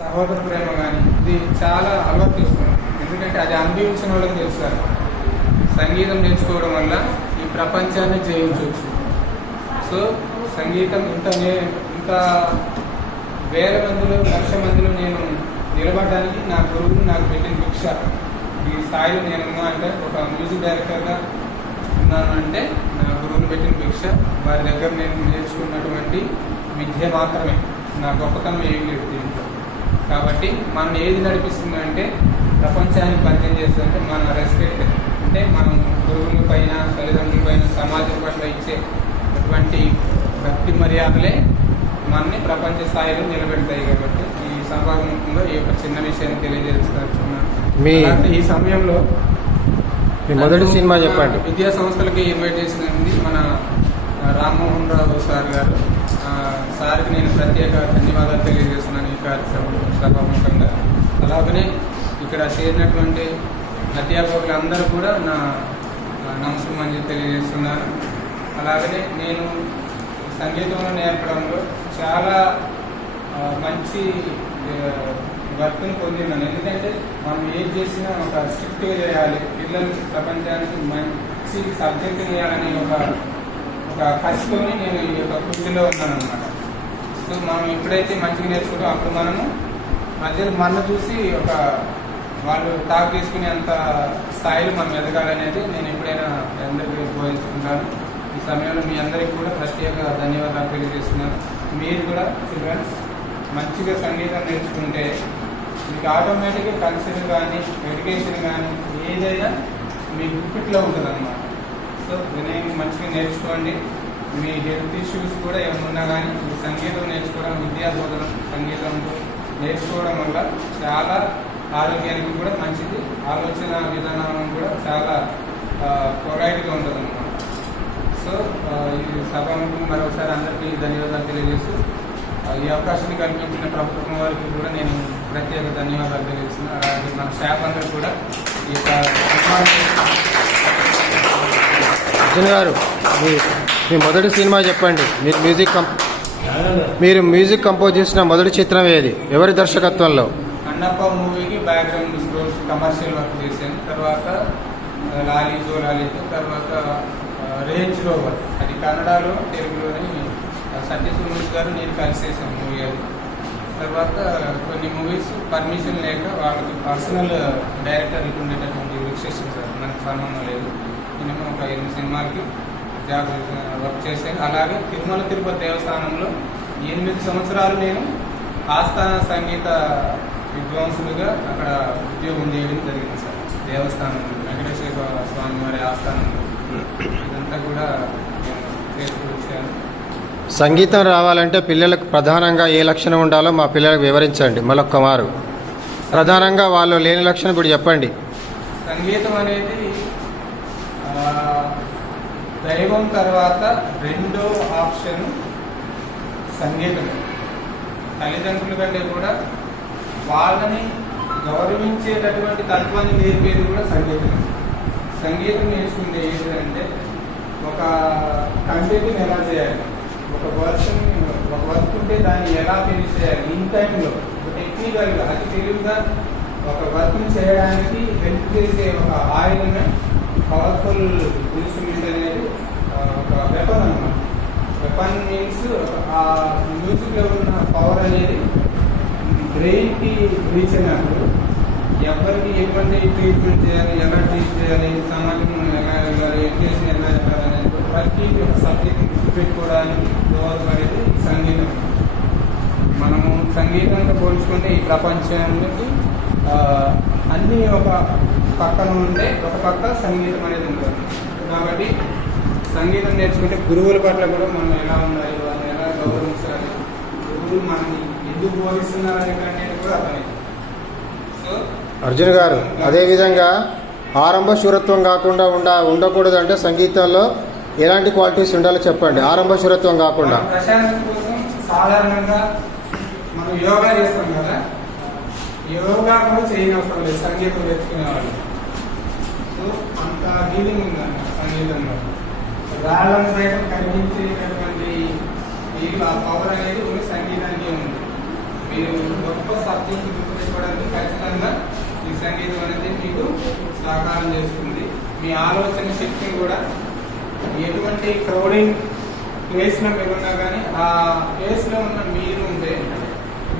సహోదర ప్రేమ కానీ ఇది చాలా అలవాటు తీసుకున్నాం. ఎందుకంటే అది అనుభవించిన వాళ్ళకి తెలుస్తారు. సంగీతం నేర్చుకోవడం వల్ల ఈ ప్రపంచాన్ని జయించవచ్చు. సో సంగీతం ఇంత వేల మందిలో, లక్ష మందిలో నేను నిలబడడానికి నా గురువుని నాకు పెట్టిన భిక్ష. ఈ స్థాయిలో నేను ఉన్నా అంటే, ఒక మ్యూజిక్ డైరెక్టర్గా ఉన్నాను అంటే నా గురువుని పెట్టిన భిక్ష. వారి దగ్గర నేను నేర్చుకున్నటువంటి విద్య మాత్రమే, నా గొప్పతనం ఏం లేదు దీంట్లో. కాబట్టి మనం ఏది నడిపిస్తుందంటే ప్రపంచానికి పరిచయం చేస్తుందంటే మన రెస్పెక్ట్, అంటే మనం గురువుల పైన, తల్లిదండ్రుల పైన, సమాజం పట్ల ఇచ్చే అటువంటి భక్తి మర్యాదలే మనని ప్రపంచ స్థాయిలో నిలబెడతాయి. కాబట్టి ఈ సంభాగంలో ఈ యొక్క చిన్న విషయాన్ని తెలియజేస్తున్నాను. ఈ సమయంలో మొదటి సినిమా చెప్పండి. విద్యా సంస్థలకి ఇన్వైట్ చేసినది మన రామ్మోహన్ రావు సార్ గారు. సార్కి నేను ప్రత్యేక ధన్యవాదాలు తెలియజేస్తున్నాను ఈ కార్యక్రమం సభాముఖంగా. అలాగనే ఇక్కడ చేరినటువంటి అధ్యాపకులందరూ కూడా నా నమస్కారం తెలియజేస్తున్నాను. అలాగనే నేను సంగీతంలో నేర్పడంలో చాలా మంచి వర్క్ని పొందినాను. ఎందుకంటే మనం ఏం చేసినా ఒక స్ట్రిక్ట్గా చేయాలి, పిల్లలకి ప్రపంచానికి మంచి సబ్జెక్ట్ చేయాలనే ఒక కసితోని నేను ఈ యొక్క కృషిలో ఉన్నాను అనమాట. సో మనం ఎప్పుడైతే మంచిగా నేర్చుకుంటామో అప్పుడు మనము మధ్యలో మన చూసి వాళ్ళు తాకు తీసుకునే అంత స్థాయిలో మనం ఎదగాలనేది నేను ఎప్పుడైనా అందరికీ బోధించుకుంటాను. ఈ సమయంలో మీ అందరికీ కూడా ప్రత్యేక ధన్యవాదాలు తెలియజేస్తున్నాను. మీరు కూడా చిల్డ్రన్స్ మంచిగా సంగీతం నేర్చుకుంటే మీకు ఆటోమేటిక్గా కల్చర్ కానీ, ఎడ్యుకేషన్ కానీ ఏదైనా మీ గుప్పిట్లో ఉంటుంది అన్నమాట. సో దీన్ని మంచిగా నేర్చుకోండి. మీ హెల్త్ ఇష్యూస్ కూడా ఏమైనా ఉన్నా కానీ ఈ సంగీతం నేర్చుకోవడం, విద్యా బోధనం సంగీతంలో నేర్చుకోవడం వల్ల చాలా ఆరోగ్యానికి కూడా మంచిది, ఆలోచన విధానం కూడా చాలా పొలైట్గా ఉంటుంది అన్నమాట. సో ఈ సభాముఖం మరోసారి అందరికీ ధన్యవాదాలు తెలియజేస్తూ ఈ అవకాశాన్ని కల్పించిన ప్రభుత్వం వారికి కూడా నేను ప్రత్యేక ధన్యవాదాలు తెలియజేస్తున్నాను. అలాగే మన స్టాఫ్ అందరూ కూడా ఈ అర్జున్ గారు మీ మొదటి సినిమా చెప్పండి. మీరు మ్యూజిక్ కంపోజ్ చేసిన మొదటి చిత్రం ఏది? ఎవరి దర్శకత్వంలో? అన్నప్ప మూవీకి బ్యాక్గ్రౌండ్ స్కోర్స్ కమర్షియల్ వర్క్ చేశాను. తర్వాత లాలీ జో లాలీతో, తర్వాత రేంజ్ రోవర్, అది కన్నడలో, తెలుగులోని సత్యసురేష్ గారు నేను కలిసి చేశాను మూవీ. అది తర్వాత కొన్ని మూవీస్ పర్మిషన్ లేక వాళ్ళకి పర్సనల్ డైరెక్టర్ ఉండేటటువంటి రిజిస్ట్రేషన్ సార్, మనకు సంబంధం లేదు. నేను ఒక 8 సినిమాలకి జాబ్ వర్క్ చేశాను. అలాగే తిరుమల తిరుపతి దేవస్థానంలో 8 సంవత్సరాలు నేను ఆస్థాన సంగీత విద్వాంసులుగా అక్కడ ఉద్యోగం చేయడం జరిగింది సార్. దేవస్థానం వెంకటేశ్వర స్వామి వారి ఆస్థానంలో ఇదంతా కూడా నేను చేస్తూ వచ్చాను. సంగీతం రావాలంటే పిల్లలకు ప్రధానంగా ఏ లక్షణం ఉండాలో మా పిల్లలకు వివరించండి మరొక్క మారు. ప్రధానంగా వాళ్ళు లేని లక్షణం ఇప్పుడు చెప్పండి. సంగీతం అనేది దైవం తర్వాత రెండో ఆప్షన్ సంగీతం. తల్లిదండ్రుల కంటే కూడా వాళ్ళని గౌరవించేటటువంటి తత్వాన్ని నేర్పేది కూడా సంగీతం. సంగీతం నేర్చుకుంటే ఏంటంటే ఒక కంటెంట్ని ఎలా చేయాలి, ఒక వర్క్ ఉంటే దాన్ని ఎలా ఫినిష్ చేయాలి, ఇన్ టైంలో టెక్నికల్గా అతి తెలివిగా ఒక వర్క్ని చేయడానికి హెల్ప్ చేసే ఒక ఆయుధమే పవర్ఫుల్ ఇన్స్ట్రుమెంట్ అనేది ఒక వెపన్ అన్నమాట. వెపన్ మీన్స్ ఆ మ్యూజిక్లో ఉన్న పవర్ అనేది బ్రెయిన్కి రీచ్ అయినప్పుడు ఎవరికి ఎటువంటి ట్రీట్మెంట్ చేయాలి, ఎలా ట్రీట్ చేయాలి, సమాజం ఎలా వెళ్ళాలి, ఎడ్యుకేషన్ ఎలా వెళ్ళాలి ప్రతి సబ్జెక్ట్ గుర్తుపెట్టుకోవడానికి దోహదపడేది సంగీతం. మనము సంగీతంతో పోల్చుకుంటే ఈ ప్రపంచానికి అన్నీ ఒక పక్కన ఉంటే ఒక పక్క సంగీతం అనేది ఉంటుంది. కాబట్టి సంగీతం నేర్చుకుంటే గురువుల పట్ల కూడా మనం ఎలా ఉండాలి, వాళ్ళని ఎలా గౌరవించాలి, గురువులు మనల్ని ఎందుకు బోధిస్తున్నారనే కంటే కూడా అర్థమైంది. సో అర్జున్ గారు అదేవిధంగా ఆరంభ శూరత్వం కాకుండా ఉండకూడదు అంటే సంగీతంలో ఎలాంటి క్వాలిటీస్ ఉండాలో చెప్పండి. ఆరంభ శూరత్వం కాకుండా ప్రశాంతత కోసం సాధారణంగా మనం యోగా చేస్తాం కదా, యోగా కూడా చేయని అవసరం లేదు సంగీతం నేర్చుకునే వాళ్ళు. సో అంత హీలింగ్ ఉందన్నమాట సంగీతంలో. రాళ్ళను సైతం కనిపించేటటువంటి ఆ పవర్ అనేది కూడా సంగీతానికి ఉంది. మీరు గొప్ప సబ్జెక్ట్ గుర్తుపెట్టుకోవడానికి ఖచ్చితంగా ఈ సంగీతం అనేది మీకు సహకారం చేస్తుంది. మీ ఆలోచన శక్తిని కూడా ఎటువంటి క్రౌడింగ్ ప్లేస్లో మీరు ఉన్నా కానీ ఆ ప్లేస్లో ఉన్న మీరు ఉంటే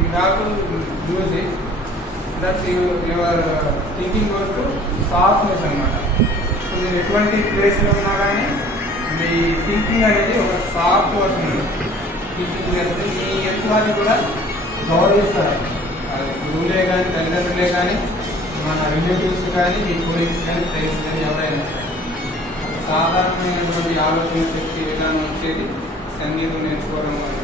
you have to use it that's your thinking goes to softness అనమాట. సో మీరు ఎటువంటి ప్లేస్లో ఉన్నా కానీ మీ థింకింగ్ అనేది ఒక సాఫ్ట్ వర్షన్ థింకింగ్ చేస్తే మీ ఎంతవాది కూడా గౌరవిస్తారు. అది గురువులే కానీ తల్లిదండ్రులే కానీ మన రిలేటివ్స్ కానీ మీ కొలీగ్స్ కానీ ఫ్రెండ్స్ కానీ ఎవరైనా సాధారణమైనటువంటి ఆలోచన శక్తి విధానం వచ్చేది సంగీతం నేర్చుకోవడం వల్ల.